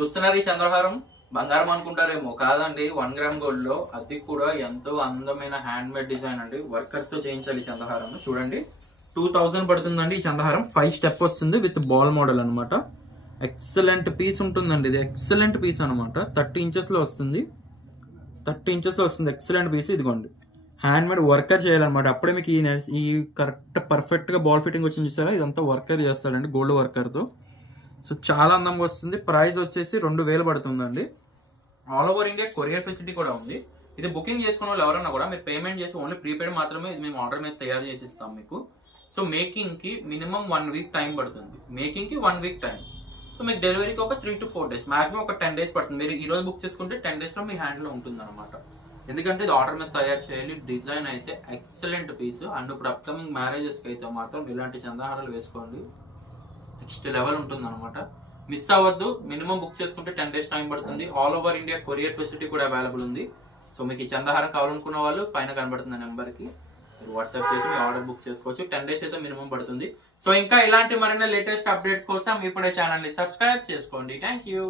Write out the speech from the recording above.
చూస్తున్నారు ఈ చంద్రహారం బంగారం అనుకుంటారేమో, కాదండి. 1 గ్రామ్ గోల్డ్ లో అది కూడా ఎంతో అందమైన హ్యాండ్ మేడ్ డిజైన్ అండి. వర్కర్స్ తో చేయించాలి ఈ చంద్రహారం. చూడండి 2000 పడుతుందండి ఈ చంద్రహారం. 5 స్టెప్ వస్తుంది విత్ బాల్ మోడల్ అనమాట. ఎక్సలెంట్ పీస్ ఉంటుందండి. ఇది ఎక్సలెంట్ పీస్ అనమాట. 30 ఇంచెస్ లో వస్తుంది. 30 ఇంచెస్ లో వస్తుంది. Excellent piece. ఇదిగోండి హ్యాండ్ మేడ్ వర్కర్ చేయాలన్నమాట. అప్పుడే మీకు ఈ కరెక్ట్ పర్ఫెక్ట్ గా బాల్ ఫిట్టింగ్ వచ్చింది చూసారా. ఇదంతా వర్కర్ చేస్తాడండి గోల్డ్ వర్కర్ తో. సో చాలా అందంగా వస్తుంది. ప్రైస్ వచ్చేసి 2000 పడుతుందండి. All over India courier facility కూడా ఉంది. ఇది బుకింగ్ చేసుకున్న వాళ్ళు ఎవరన్నా కూడా మీరు పేమెంట్ చేసి ఓన్లీ ప్రీపెయిడ్ మాత్రమే ఇది మేము ఆర్డర్ మీద తయారు చేసి ఇస్తాం మీకు. సో మేకింగ్ కి మినిమం 1 వీక్ టైం పడుతుంది. మేకింగ్ కి 1 వీక్ టైం. సో మీకు డెలివరీకి ఒక 3 to 4 days, మాక్సిమం ఒక 10 days పడుతుంది. మీరు ఈ రోజు బుక్ చేసుకుంటే 10 days లో మీ హ్యాండ్ లో ఉంటుంది అనమాట. ఎందుకంటే ఇది ఆర్డర్ మీద తయారు చేయాలి. డిజైన్ అయితే ఎక్సలెంట్ పీస్. అండ్ ఇప్పుడు అప్కమింగ్ మ్యారేజెస్ కి అయితే మాత్రం ఇలాంటి చంద్రహారాలు వేసుకోండి. నెక్స్ట్ లెవెల్ ఉంటుంది అనమాట. మిస్ అవ్వద్దు. మినిమం బుక్ చేసుకుంటే 10 days టైం పడుతుంది. All over India courier facility కూడా అవైలబుల్ ఉంది. సో మీకు ఈ చంద్రహారం కావాలనుకున్న వాళ్ళు పైన కనబడుతున్న నెంబర్ కి మీరు వాట్సాప్ చేసి మీ ఆర్డర్ బుక్ చేసుకోవచ్చు. 10 days అయితే మినిమం పడుతుంది. సో ఇంకా ఇలాంటి మరిన్ని లేటెస్ట్ అప్డేట్స్ కోసం ఇప్పుడే ఛానల్ ని సబ్స్క్రైబ్ చేసుకోండి. Thank you.